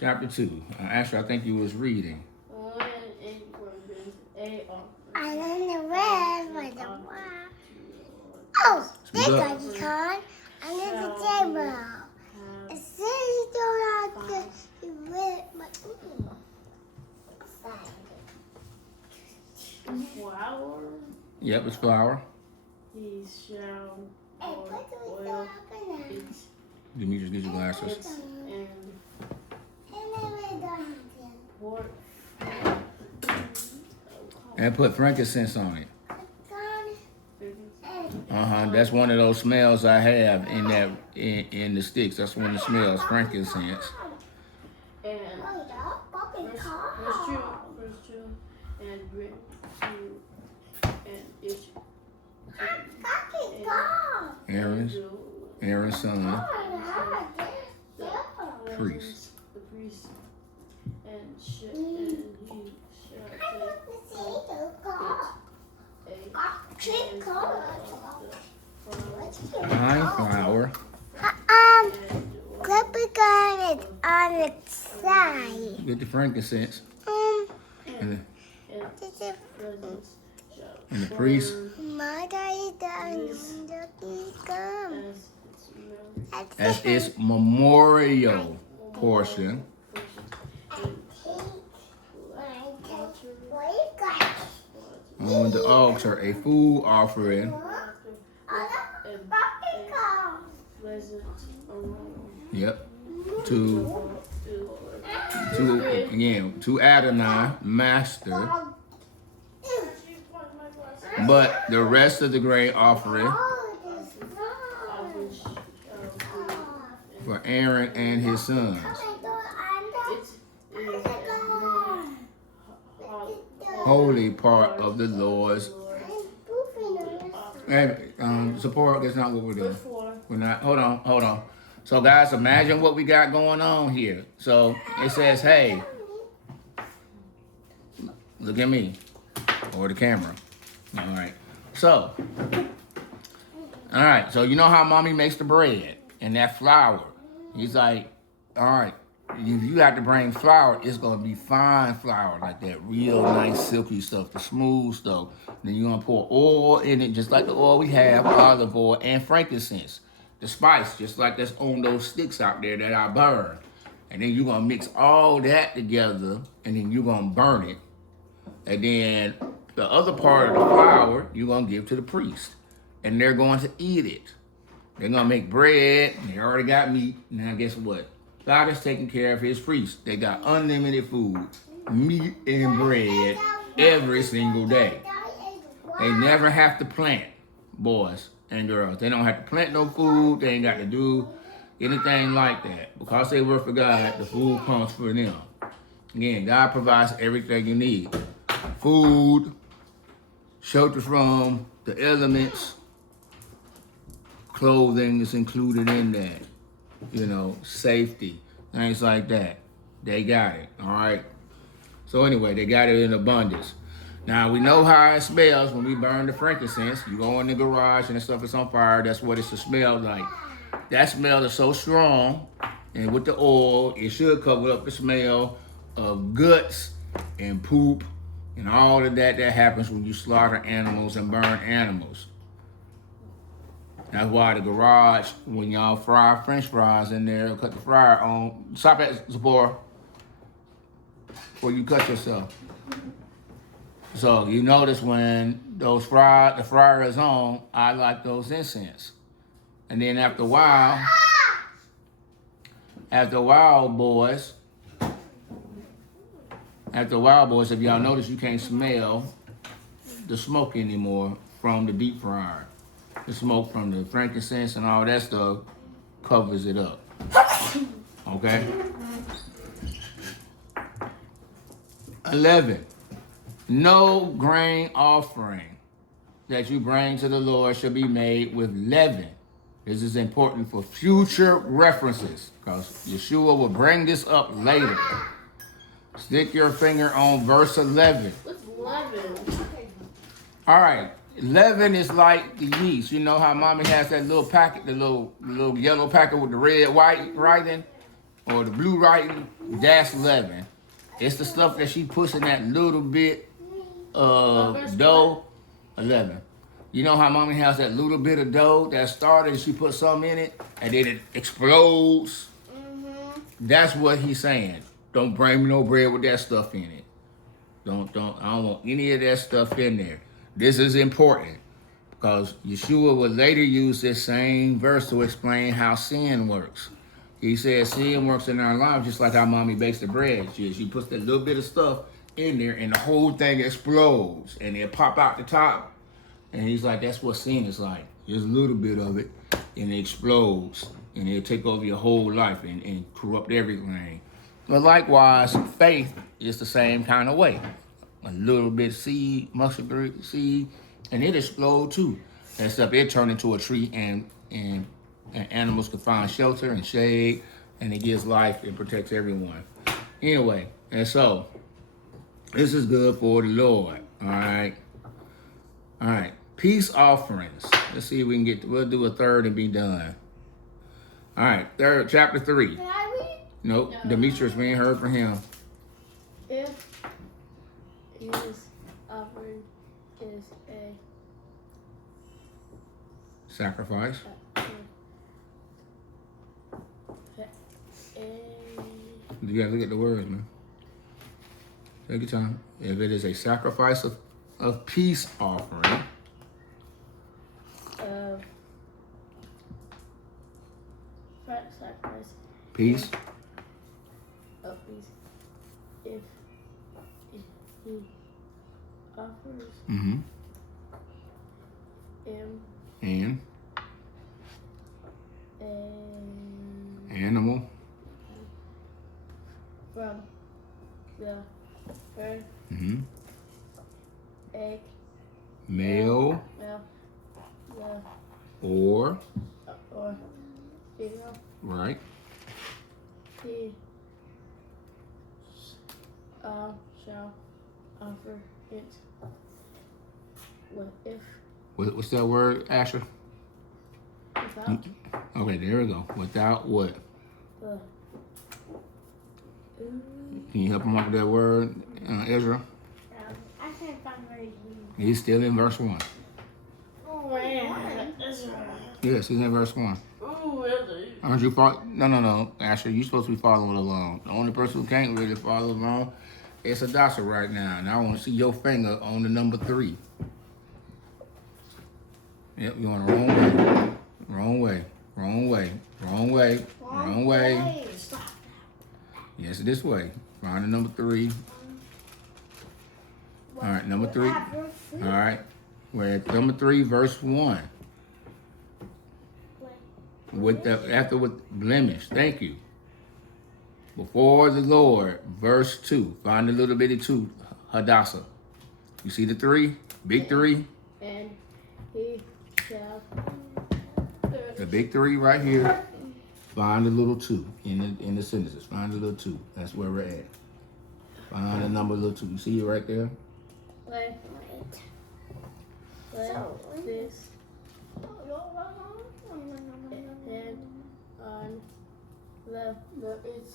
Chapter 2. Actually, I think you was reading. I don't know where for the one. Oh, this guy's card under the table. It says you don't have to read my flour. Yep, it's flour. He shall oil its Demetrius, get your glasses. and pour And put frankincense on it. That's one of those smells I have in that in the sticks. That's one of the smells, frankincense. and verse 2 and bring to and it Aaron's son, priest. the priest and he shall take Fine flour. Leprechaun is on its side. Get the frankincense. And the priest. My daddy doesn't come. As its memorial portion. On the altar, a food offering. Yep. To Adonai, master. But the rest of the grain offering for Aaron and his sons. Holy part of the Lord's. Hey, support, that's not what we're doing. We're not, hold on. So guys, imagine what we got going on here. So it says, hey, look at me, or the camera. All right, so you know how mommy makes the bread and that flour. He's like, all right, if you have to bring flour, it's gonna be fine flour, like that real nice silky stuff, the smooth stuff. Then you're gonna pour oil in it, just like the oil we have, olive oil and frankincense. The spice, just like that's on those sticks out there that I burn. And then you're gonna mix all that together, and then you're gonna burn it. And then the other part of the flour, you're gonna give to the priest. And they're going to eat it. They're gonna make bread, they already got meat. Now guess what? God is taking care of his priests. They got unlimited food, meat and bread every single day. They never have to plant, boys and girls. They don't have to plant no food. They ain't got to do anything like that. Because they work for God, the food comes for them. Again, God provides everything you need. Food, shelter from the elements, clothing is included in that. You know, safety, things like that. They got it, all right? So anyway, they got it in abundance. Now, we know how it smells when we burn the frankincense. You go in the garage and the stuff is on fire. That's what it's to smell like. That smell is so strong. And with the oil, it should cover up the smell of guts and poop and all of that happens when you slaughter animals and burn animals. That's why the garage, when y'all fry French fries in there, cut the fryer on. Stop at Zipporah before you cut yourself. So you notice when the fryer is on, I like those incense. And then after a while, boys, if y'all notice, you can't smell the smoke anymore from the deep fryer. The smoke from the frankincense and all that stuff covers it up. Okay? 11. No grain offering that you bring to the Lord shall be made with leaven. This is important for future references because Yeshua will bring this up later. Stick your finger on verse 11. What's leaven? All right. Leaven is like the yeast. You know how mommy has that little packet, the little yellow packet with the red, white writing or the blue writing, that's leaven. It's the stuff that she puts in that little bit of dough, 11. You know how mommy has that little bit of dough that started and she put some in it and then it explodes? That's what he's saying. Don't bring me no bread with that stuff in it. I don't want any of that stuff in there. This is important because Yeshua would later use this same verse to explain how sin works. He says sin works in our lives just like how mommy bakes the bread. She puts that little bit of stuff in there and the whole thing explodes and it pop out the top. And he's like, that's what sin is like. There's a little bit of it and it explodes and it'll take over your whole life and corrupt everything. But likewise, faith is the same kind of way. A little bit of seed, mustard seed, and it explode too. Except it turned into a tree and animals can find shelter and shade, and it gives life and protects everyone. Anyway, and so this is good for the Lord. All right. Peace offerings. Let's see if we can we'll do a third and be done. All right, chapter 3. Can I read? Nope, No. Demetrius, we ain't heard from him. If his offering is a Sacrifice. You gotta look at the words, man. Take your time. If it is a sacrifice of peace offering, sacrifice peace, of peace, if he offers him and an animal from the herd, egg, male or female, right, he shall offer it what's that word, Asher? without Okay, there we go. Without what? Can you help him out with that word, Ezra? I can't find where you. He's still in verse 1. Oh, man. Yes, he's in verse 1. Oh, really? Aren't you No, Asher, you're supposed to be following along. The only person who can't really follow along is Hadassah right now. And I want to see your finger on the number 3. Yep, you're on the wrong way. Wrong way. Wrong way. Wrong way. Wrong way. Stop. Yes, this way. Find the number 3. All right, number 3. All right. We're at number 3, verse 1. With blemish. Thank you. Before the Lord, verse 2. Find a little bitty 2, Hadassah. You see the 3? Big 3? And he shall. The big 3 right here. Find the little 2 in the sentences. Find the little 2. That's where we're at. Find the number little 2. You see it right there? Like this. And on the it's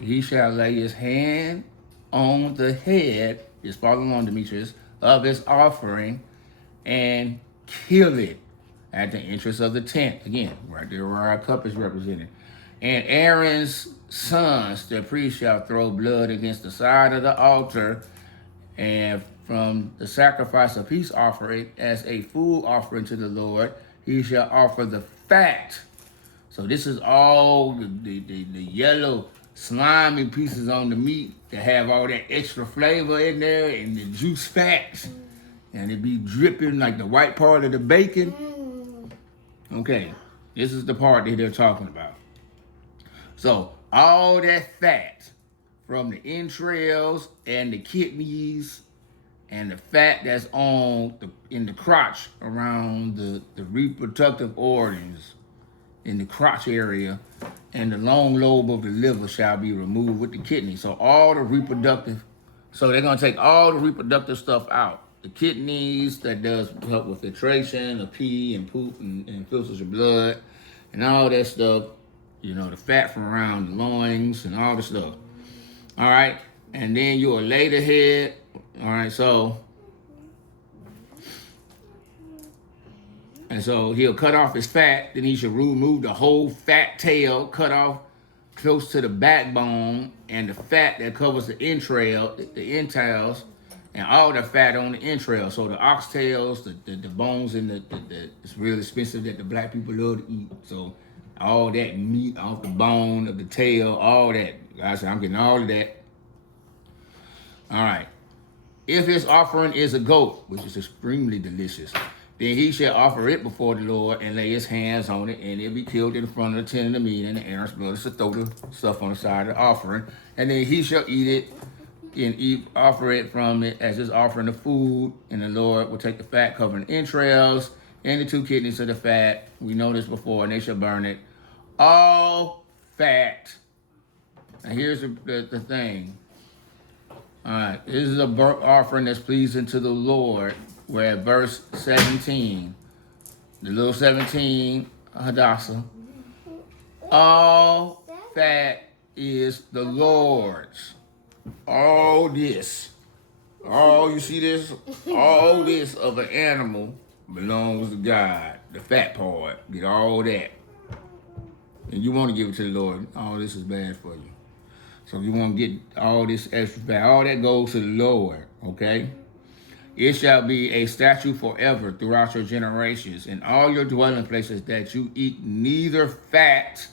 He shall lay his hand on the head, just follow along, Demetrius, of his offering and kill it at the entrance of the tent. Again, right there where our cup is represented. And Aaron's sons, the priest, shall throw blood against the side of the altar, and from the sacrifice of peace offering as a full offering to the Lord, he shall offer the fat. So this is all the yellow slimy pieces on the meat that have all that extra flavor in there and the juice fats. And it be dripping like the white part of the bacon. Okay, this is the part that they're talking about. So all that fat from the entrails and the kidneys and the fat that's in the crotch around the reproductive organs in the crotch area and the long lobe of the liver shall be removed with the kidney. So all the reproductive, so they're gonna take all the reproductive stuff out. The kidneys that does help with filtration of pee and poop and filters your blood and all that stuff. You know, the fat from around the loins and all the stuff. All right. And then you'll lay the head. All right. So he'll cut off his fat. Then he should remove the whole fat tail, cut off close to the backbone, and the fat that covers the entrails, and all the fat on the entrails. So the oxtails, the bones, and it's real expensive that the black people love to eat. So all that meat off the bone of the tail, all that. I said, I'm getting all of that. All right. If his offering is a goat, which is extremely delicious, then he shall offer it before the Lord and lay his hands on it, and it'll be killed in front of the tent of the meeting, and the Aaron's blood shall throw the stuff on the side of the offering, and then he shall eat it and offer it from it as his offering of food, and the Lord will take the fat covering the entrails and the 2 kidneys of the fat. We know this before, and they shall burn it. All fat. And here's the thing. All right, this is a burnt offering that's pleasing to the Lord. We're at verse 17. The little 17, Hadassah. All fat is the Lord's. All this. All, you see this? All this of an animal belongs to God. The fat part. Get all that. And you want to give it to the Lord. All this is bad for you. So you want to get all this extra fat. All that goes to the Lord. Okay? It shall be a statute forever throughout your generations in all your dwelling places that you eat neither fat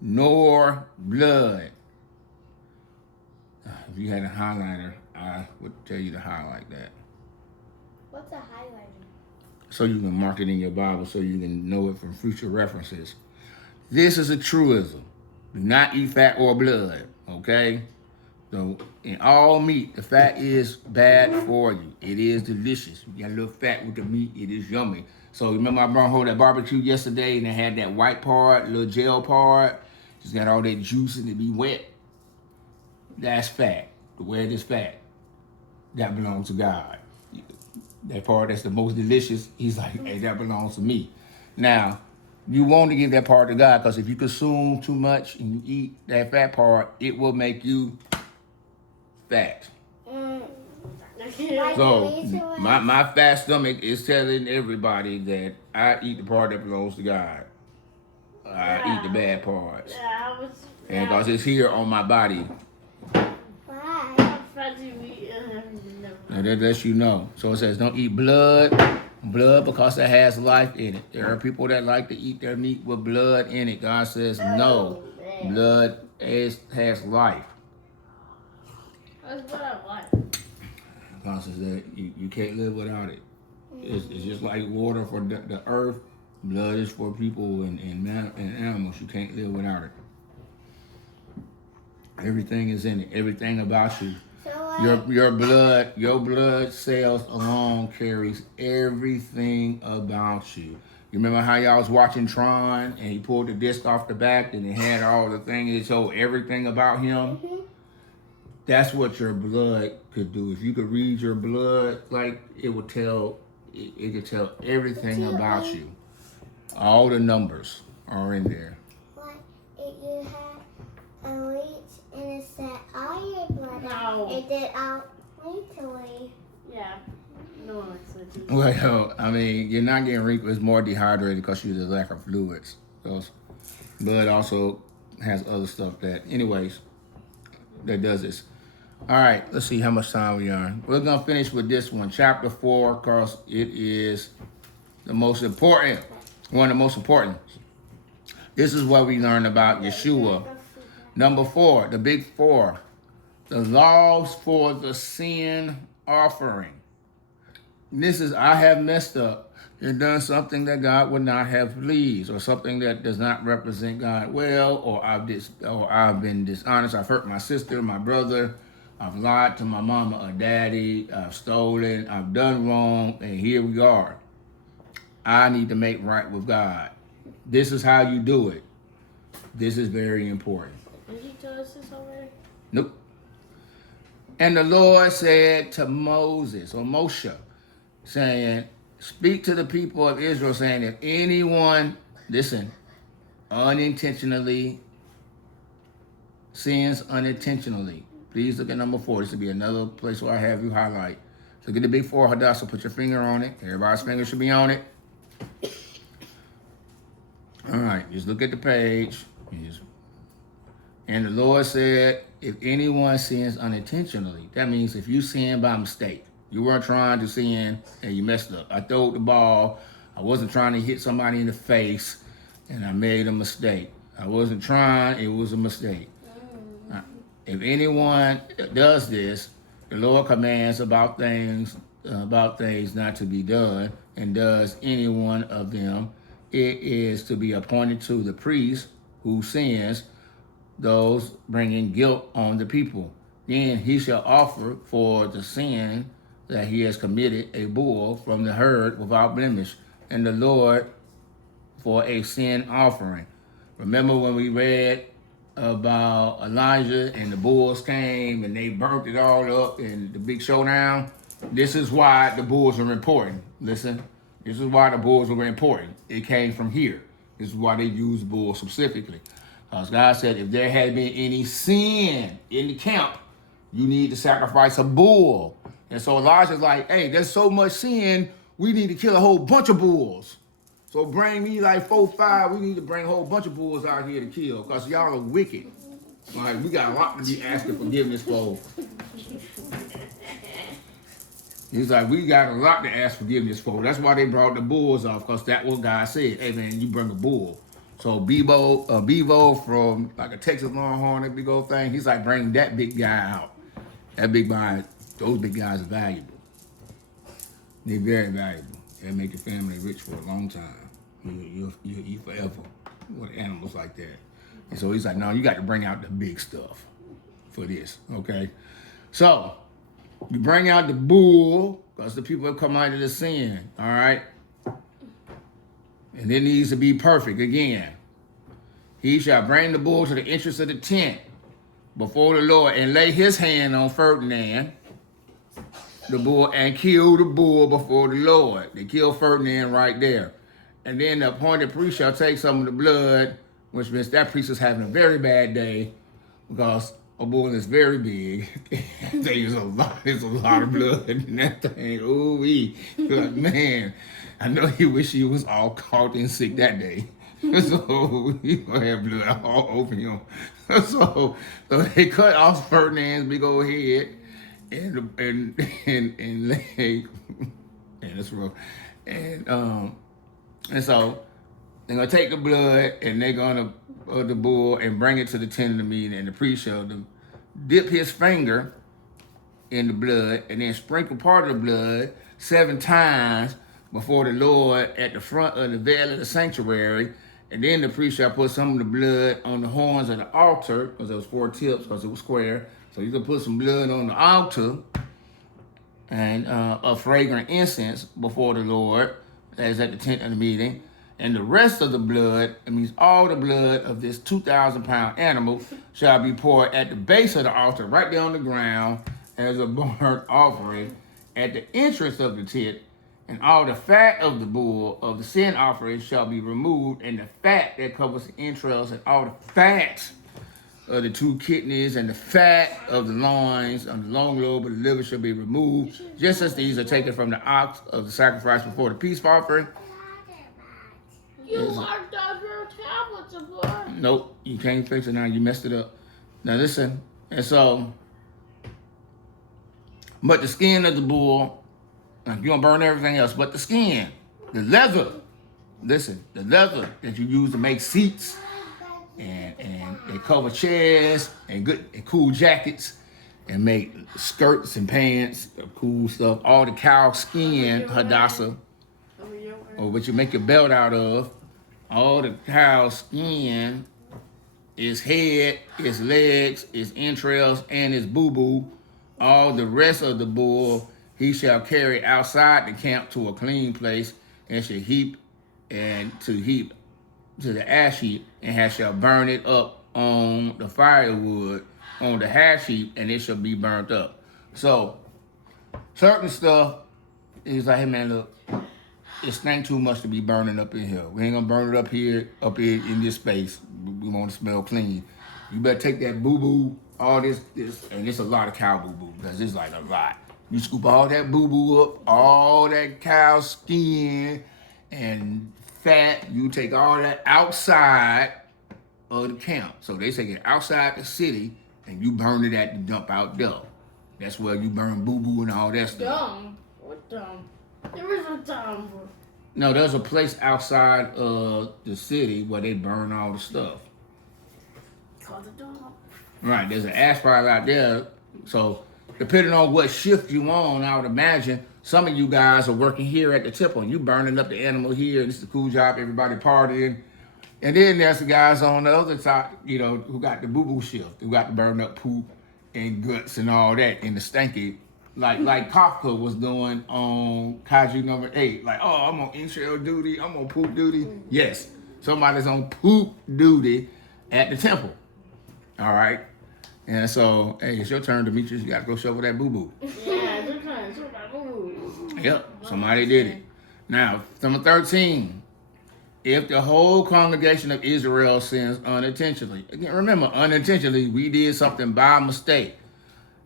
nor blood. If you had a highlighter, I would tell you to highlight that. What's a highlighter? So you can mark it in your Bible so you can know it from future references. This is a truism. Do not eat fat or blood, okay? So in all meat, the fat is bad for you. It is delicious. You got a little fat with the meat. It is yummy. So remember I brought home that barbecue yesterday and they had that white part, little gel part. Just got all that juice and it be wet. That's fat. The way it is fat. That belongs to God. That part that's the most delicious, he's like, hey, that belongs to me. Now, you want to give that part to God because if you consume too much and you eat that fat part, it will make you fat. So my fat stomach is telling everybody that I eat the part that belongs to God. I eat the bad parts. And because it's here on my body. And that lets you know. So it says don't eat blood because it has life in it. There are people that like to eat their meat with blood in it. God says no. Blood has life. That's what I like. God says that you can't live without it. It's just like water for the earth. Blood is for people and animals. You can't live without it. Everything is in it. Everything about you. Your blood cells alone carries everything about you. You remember how y'all was watching Tron and he pulled the disc off the back and it had all the things that showed everything about him? Mm-hmm. That's what your blood could do. If you could read your blood, like it would tell, it could tell everything about you. All the numbers are in there. Like if you had a leech and it said all your blood, it did out mentally. Yeah. No one likes switches. Well, I mean, you're not getting wrinkled. It's more dehydrated because you have lack of fluids. Because blood also has other stuff that, anyways, that does this. All right, let's see how much time we are. We're going to finish with this one, chapter 4, because it is the most important, one of the most important. This is what we learn about Yeshua. Number 4, the big 4, the laws for the sin offering. This is, I have messed up and done something that God would not have pleased, or something that does not represent God well, or I've been dishonest. I've hurt my sister, my brother. I've lied to my mama or daddy. I've stolen. I've done wrong, and here we are. I need to make right with God. This is how you do it. This is very important. Did he tell us this already? Nope. And the Lord said to Moses, or Moshe, saying, speak to the people of Israel, saying, if anyone, listen, unintentionally sins unintentionally. Please look at number 4. This will be another place where I have you highlight. So get the big 4, Hadassah, put your finger on it. Everybody's finger should be on it. All right, just look at the page. And the Lord said, if anyone sins unintentionally, that means if you sin by mistake, you weren't trying to sin and you messed up. I threw the ball. I wasn't trying to hit somebody in the face and I made a mistake. I wasn't trying, it was a mistake. If anyone does this, the Lord commands about things not to be done, and does any one of them, it is to be appointed to the priest who sins, those bringing guilt on the people. Then he shall offer for the sin that he has committed a bull from the herd without blemish, and the Lord for a sin offering. Remember when we read about Elijah and the bulls came and they burnt it all up in the big showdown? This is why the bulls are important. Listen, this is why the bulls are important. It came from here. This is why they use bulls specifically. Because God said if there had been any sin in the camp, you need to sacrifice a bull. And so Elijah's like, hey, there's so much sin, we need to kill a whole bunch of bulls. So bring me like 4, 5. We need to bring a whole bunch of bulls out here to kill because y'all are wicked. Like, we got a lot to be asking forgiveness for. He's like, we got a lot to ask forgiveness for. That's why they brought the bulls off, because that's what God said. Hey, man, you bring a bull. So Bevo from like a Texas Longhorn, that big old thing, he's like, bring that big guy out. That big guy, those big guys are valuable. They're very valuable. They make your family rich for a long time. You eat forever with animals like that. And so he's like, no, you got to bring out the big stuff for this, okay? So you bring out the bull, because the people have come out of the sin, all right? And it needs to be perfect again. He shall bring the bull to the entrance of the tent before the Lord and lay his hand on Ferdinand, the bull, and kill the bull before the Lord. They kill Ferdinand right there. And then the appointed priest shall take some of the blood, which means that priest is having a very bad day because a bull is very big. There's a lot of blood in that thing. Ooh-wee. Like, man, I know he wish he was all caught and sick that day. So he gonna have blood all over him. So they cut off Ferdinand's big old head and leg, and it's rough. And so they're gonna take the blood and they're gonna the bull and bring it to the tent of the meeting, and the priest shall dip his finger in the blood and then sprinkle part of the blood 7 times before the Lord at the front of the veil of the sanctuary. And then the priest shall put some of the blood on the horns of the altar, because there was 4 tips, because it was square. So you can put some blood on the altar and a fragrant incense before the Lord, as at the tent of the meeting. And the rest of the blood, it means all the blood of this 2,000-pound animal, shall be poured at the base of the altar, right there on the ground, as a burnt offering at the entrance of the tent. And all the fat of the bull of the sin offering shall be removed, and the fat that covers the entrails, and all the fat of the 2 kidneys, and the fat of the loins, and the long lobe of the liver shall be removed, just as these are taken from the ox of the sacrifice before the peace offering. You marked out your tablets of blood. Nope, you can't fix it now. You messed it up. Now listen, and so, but the skin of the bull, you're going to burn everything else, but the skin, the leather, listen, the leather that you use to make seats and they cover chairs and good and cool jackets and make skirts and pants, cool stuff, all the cow skin, Hadassah, or what you make your belt out of, all the cow skin, its head, its legs, its entrails, and its boo-boo, all the rest of the bull, he shall carry outside the camp to a clean place, and shall heap to the ash heap, and shall burn it up on the firewood, on the ash heap, and it shall be burnt up. So, certain stuff, he's like, hey man, look, it stank too much to be burning up in here. We ain't gonna burn it up here in this space. We want to smell clean. You better take that boo-boo, all this, and it's a lot of cow boo-boo, because it's like a lot. You scoop all that boo-boo up, all that cow skin and fat, you take all that outside of the camp. So they take it outside the city, and you burn it at the dump out there. That's where you burn boo-boo and all that stuff. Dumb? What dumb? There is no dumb. No, there's a place outside of the city where they burn all the stuff. Called the dump. Right, there's an ash pile out there. So depending on what shift you on, I would imagine some of you guys are working here at the temple and you burning up the animal here. This is a cool job, everybody partying. And then there's the guys on the other side, you know, who got the boo-boo shift, who got to burn up poop and guts and all that in the stanky. Like Kafka was doing on Kaiju number 8. Like, oh, I'm on in-shell duty, I'm on poop duty. Yes, somebody's on poop duty at the temple. All right? And so, hey, it's your turn, Demetrius. You got to go shovel that boo-boo. Yeah, they're kind of boo. Yep, somebody did it. Now, number 13. If the whole congregation of Israel sins unintentionally. Again, remember, unintentionally, we did something by mistake.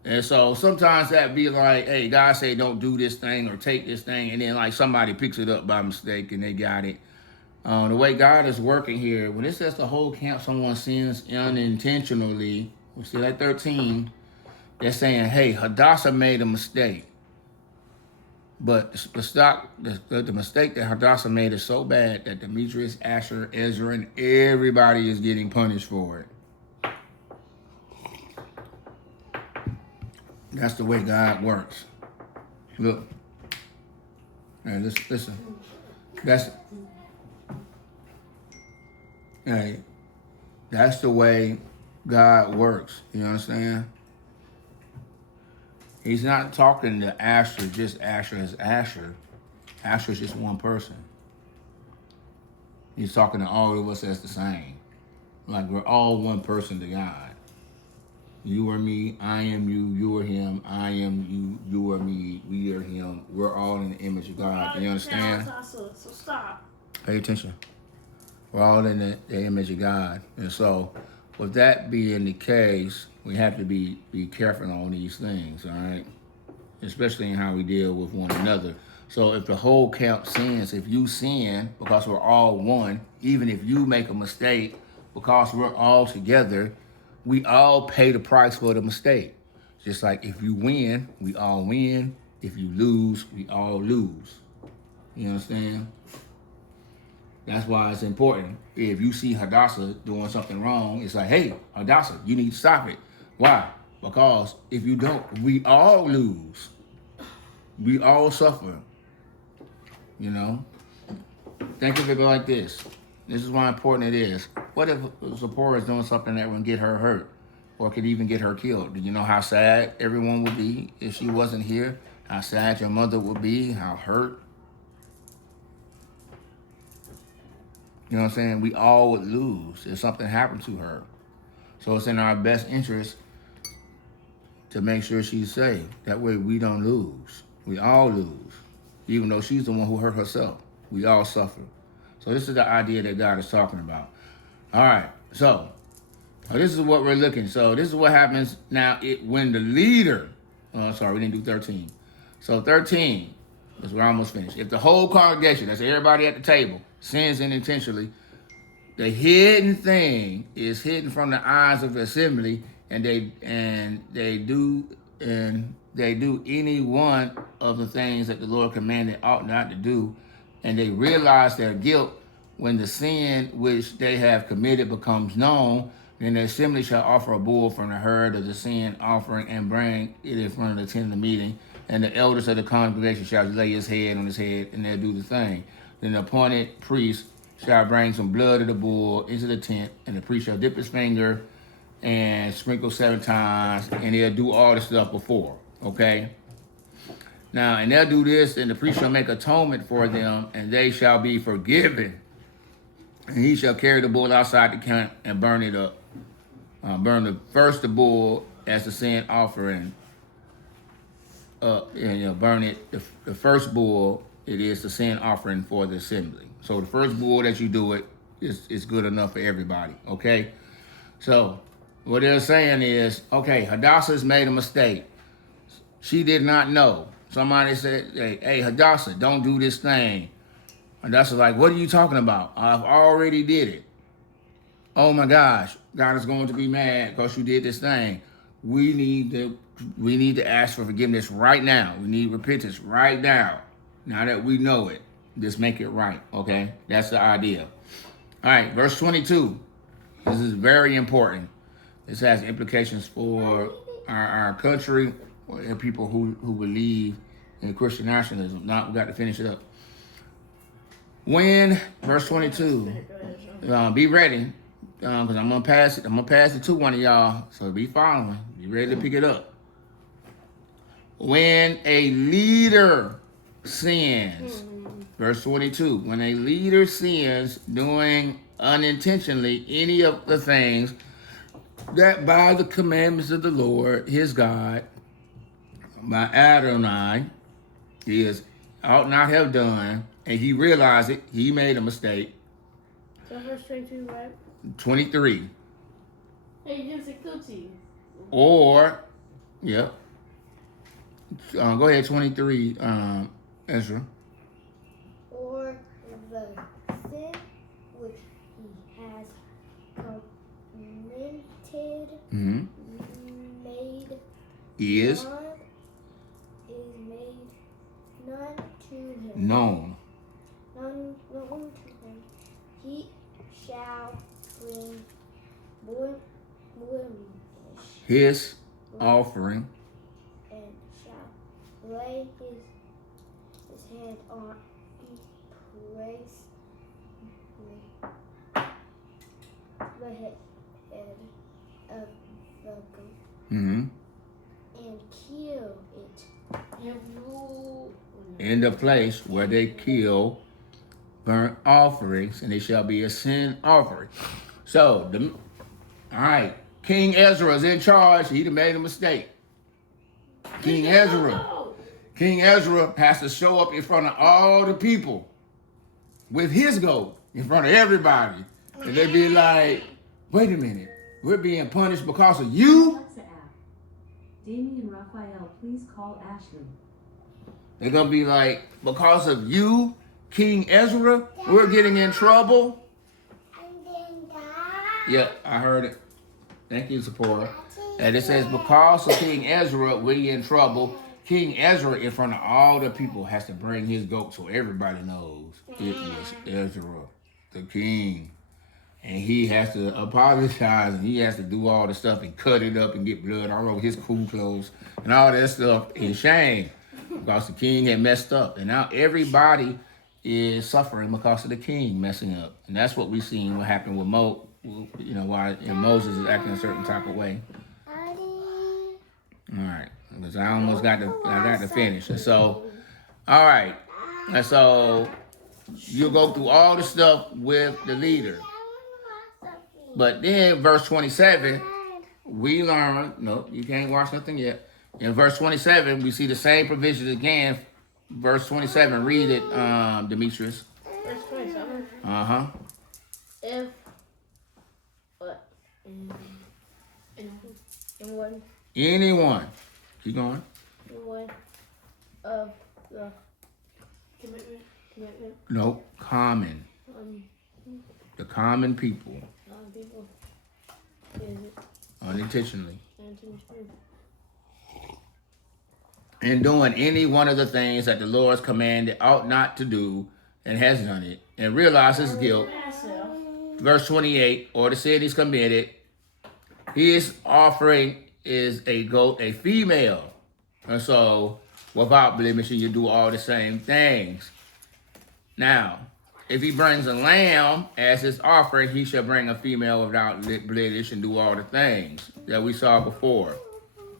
And so sometimes that be like, hey, God say don't do this thing or take this thing, and then like somebody picks it up by mistake and they got it. The way God is working here, when it says the whole camp, someone sins unintentionally, we see that 13, they're saying, hey, Hadassah made a mistake. But the mistake that Hadassah made is so bad that Demetrius, Asher, Ezra, and everybody is getting punished for it. That's the way God works. Look. Hey, listen. That's the way God works. You understand? He's not talking to Asher, just Asher as Asher. Asher's just one person. He's talking to all of us as the same. Like we're all one person to God. You are me, I am you, you are him, I am you, you are me, we are him. We're all in the image of God. You understand? So stop. Pay attention. We're all in the image of God. And so, with that being the case, we have to be careful on these things, all right? Especially in how we deal with one another. So if the whole camp sins, if you sin, because we're all one, even if you make a mistake, because we're all together, we all pay the price for the mistake. Just like if you win, we all win. If you lose, we all lose. You understand? That's why it's important. If you see Hadassah doing something wrong, it's like, hey, Hadassah, you need to stop it. Why? Because if you don't, we all lose. We all suffer. You know? Think of it like this. This is why important it is. What if Zipporah is doing something that would get her hurt or could even get her killed? Do you know how sad everyone would be if she wasn't here? How sad your mother would be? How hurt? You know what I'm saying? We all would lose if something happened to her. So it's in our best interest to make sure she's safe. That way we don't lose. We all lose. Even though she's the one who hurt herself. We all suffer. So this is the idea that God is talking about. All right. So this is what we're looking. So this is what happens now when the leader, we didn't do 13. So 13, because we're almost finished. If the whole congregation, that's everybody at the table, sins unintentionally, the hidden thing is hidden from the eyes of the assembly, and they do any one of the things that the Lord commanded ought not to do, and they realize their guilt when the sin which they have committed becomes known, then the assembly shall offer a bull from the herd of the sin offering and bring it in front of the tent of the meeting, and the elders of the congregation shall lay his head on his head, and they'll do the thing. Then the appointed priest shall bring some blood of the bull into the tent, and the priest shall dip his finger and sprinkle 7 times, and they'll do all the stuff before, okay? Now, and they'll do this, and the priest shall make atonement for them, and they shall be forgiven. And he shall carry the bull outside the camp and burn it up. Burn the bull as a sin offering up, and burn it, the first bull it is the sin offering for the assembly. So the first bull that you do it is good enough for everybody, okay? So what they're saying is, okay, Hadassah's made a mistake. She did not know. Somebody said, hey, Hadassah, don't do this thing. Hadassah's like, what are you talking about? I've already did it. Oh my gosh, God is going to be mad because you did this thing. We need to ask for forgiveness right now. We need repentance right now. Now that we know it, just make it right, okay? That's the idea. All right, verse 22. This is very important. This has implications for our country and people who believe in Christian nationalism. Now we got to finish it up. When, verse 22, be ready, because I'm gonna pass it to one of y'all. So be following. Be ready to pick it up. When a leader sins, verse 22, when a leader sins doing unintentionally any of the things that by the commandments of the Lord, his God, by Adonai, is ought not have done, and he realized it, he made a mistake. So verse 22, right? 23. Hey, you a coochie. Or, yeah. Go ahead, 23, Ezra. Or the sin which he has committed made Is made none to him. known. None known to him. He shall bring blemish His offering and shall lay his hand on each place the head of the goat and kill it. in the place where they kill burnt offerings, and it shall be a sin offering. So, all right, King Ezra is in charge. He done made a mistake. King Ezra has to show up in front of all the people with his goat in front of everybody. And they be like, wait a minute, we're being punished because of you? Alexa app. Damien Raphael, please call Ashley. They're going to be like, because of you, King Ezra, we're getting in trouble? And then die. Yeah, I heard it. Thank you, Zipporah. And it says, because of King Ezra, we in trouble. King Ezra, in front of all the people, has to bring his goat so everybody knows it was Ezra, the king. And he has to apologize, and he has to do all the stuff and cut it up and get blood all over his cool clothes and all that stuff in shame because the king had messed up. And now everybody is suffering because of the king messing up. And that's what we seen what happened with why Moses is acting a certain type of way. All right, because I almost got to finish. And so, all right, and so you go through all the stuff with the leader. But then verse 27, we learn, no, you can't watch nothing yet. In verse 27, we see the same provisions again. Verse 27, read it, Demetrius. Verse 27. Uh-huh. If what? Anyone, keep going. One of the commitment. No, common. The common people. People is it Unintentionally. intentional? And doing any one of the things that the Lord's commanded ought not to do and has done it and realizes guilt. Verse 28, or the sin he's committed, his offering is a goat, a female. And so, without blemish, you do all the same things. Now, if he brings a lamb as his offering, he shall bring a female without blemish and do all the things that we saw before.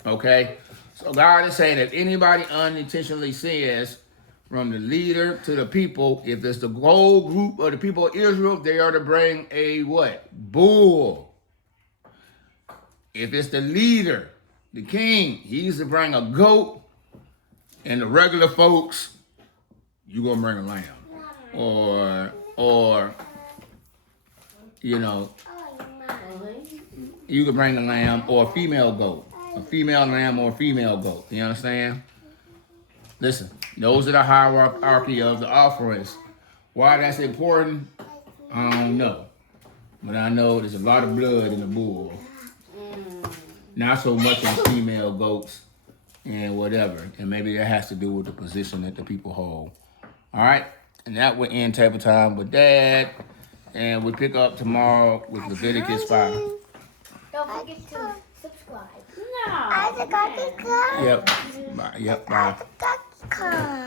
Okay? So God is saying if anybody unintentionally sins, from the leader to the people, if it's the whole group of the people of Israel, they are to bring a what? Bull. If it's the leader, the king, he's to bring a goat, and the regular folks you gonna bring a lamb, or you know, you could bring a lamb or a female goat, a female lamb or a female goat. You understand? Listen, those are the hierarchy of the offerings. Why that's important, I don't know. But I know there's a lot of blood in the bull. Not so much in female goats and whatever. And maybe that has to do with the position that the people hold. All right? And that will end table time with Dad. And we pick up tomorrow with Leviticus 5. Don't forget to subscribe. No. I forgot to come. Yep. Bye. Yep. Bye. I forgot to come.